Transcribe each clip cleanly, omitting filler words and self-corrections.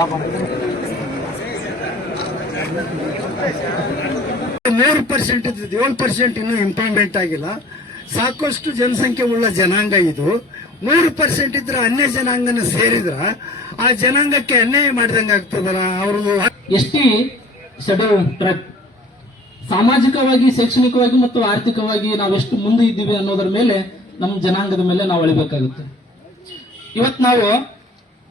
3% ಇದ್ದು 7% ಇನ್ನೂ ಇಂಪ್ರೂವ್ಮೆಂಟ್ ಆಗಿಲ್ಲ. ಸಾಕಷ್ಟು ಜನಸಂಖ್ಯೆ ಉಳ್ಳ ಜನಾಂಗ ಇದು. 3% ಇದ್ರೆ ಅನ್ಯ ಜನಾಂಗನ ಸೇರಿದ್ರ ಆ ಜನಾಂಗಕ್ಕೆ ಅನ್ಯಾಯ ಮಾಡಿದಂಗೆ ಆಗ್ತದಲ್ಲ. ಅವ್ರದ್ದು ಎಸ್ಟಿ ಶೆಡ್ಯೂಲ್ ಟ್ರೈಬ್ ಸಾಮಾಜಿಕವಾಗಿ, ಶೈಕ್ಷಣಿಕವಾಗಿ ಮತ್ತು ಆರ್ಥಿಕವಾಗಿ ನಾವೆಷ್ಟು ಮುಂದೆ ಇದ್ದೀವಿ ಅನ್ನೋದರ ಮೇಲೆ ನಮ್ಮ ಜನಾಂಗದ ಮೇಲೆ ನಾವು ಅಳಿಬೇಕಾಗುತ್ತೆ. ಇವತ್ತು ನಾವು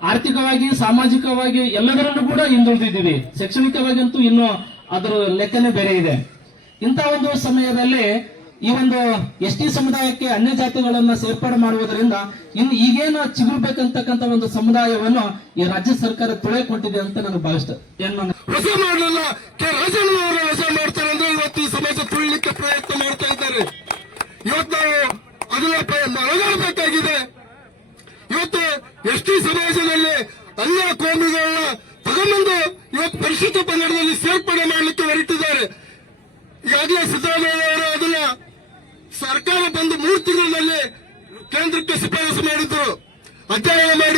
ಆರ್ಥಿಕವಾಗಿ, ಸಾಮಾಜಿಕವಾಗಿ ಎಲ್ಲದರಲ್ಲೂ ಕೂಡ ಹಿಂದುಳಿದಿದ್ದೀವಿ. ಶೈಕ್ಷಣಿಕವಾಗಿ ಅಂತೂ ಇನ್ನು ಅದರ ಲೆಕ್ಕನೇ ಬೇರೆ ಇದೆ. ಇಂಥ ಒಂದು ಸಮಯದಲ್ಲಿ ಈ ಒಂದು ಎಸ್ಟಿ ಸಮುದಾಯಕ್ಕೆ ಅನ್ಯ ಜಾತಿಗಳನ್ನ ಸೇರ್ಪಡೆ ಮಾಡುವುದರಿಂದ ಇನ್ನು ಈಗೇನು ಚಿಗುರ್ಬೇಕಂತಕ್ಕಂಥ ಒಂದು ಸಮುದಾಯವನ್ನು ಈ ರಾಜ್ಯ ಸರ್ಕಾರ ತುಳಿಕೊಂಡಿದೆ ಅಂತ ನಾನು ಭಾವಿಸ್ತೇನೆ. ಹೊಸ ಮಾಡಲ್ಲ, ಹೊಸ ಮಾಡ್ತಾರೆ ಅಂದ್ರೆ ಇವತ್ತು ಈ ಸಮಾಜ ತುಳಿಲಿಕ್ಕೆ ಪ್ರಯತ್ನ ಮಾಡ್ತಾ ಇದ್ದಾರೆ. ಇವತ್ತು ನಾವು ಅದನ್ನ ಅಳಗಾಡಬೇಕಾಗಿದೆ. ಇವತ್ತು ಎಸ್ಟಿ ಸಮಾಜದಲ್ಲಿ ಅನ್ಯ ಕೋಮಿಗಳನ್ನ ತಗೊಂಡು ಇವತ್ತು ಪರಿಶಿಷ್ಟ ಪಂಗಡದಲ್ಲಿ ಸೇರ್ಪಡೆ ಮಾಡಲಿಕ್ಕೆ ಹೊರಟಿದ್ದಾರೆ. ಈಗಾಗಲೇ ಸಿದ್ದರಾಮಯ್ಯ ಅವರು ಅದನ್ನ ಸರ್ಕಾರ ಬಂದು 3 ತಿಂಗಳಿನಲ್ಲಿ ಕೇಂದ್ರಕ್ಕೆ ಶಿಫಾರಸು ಮಾಡಿದ್ರು. ಅಧ್ಯಯನ ಮಾಡಿ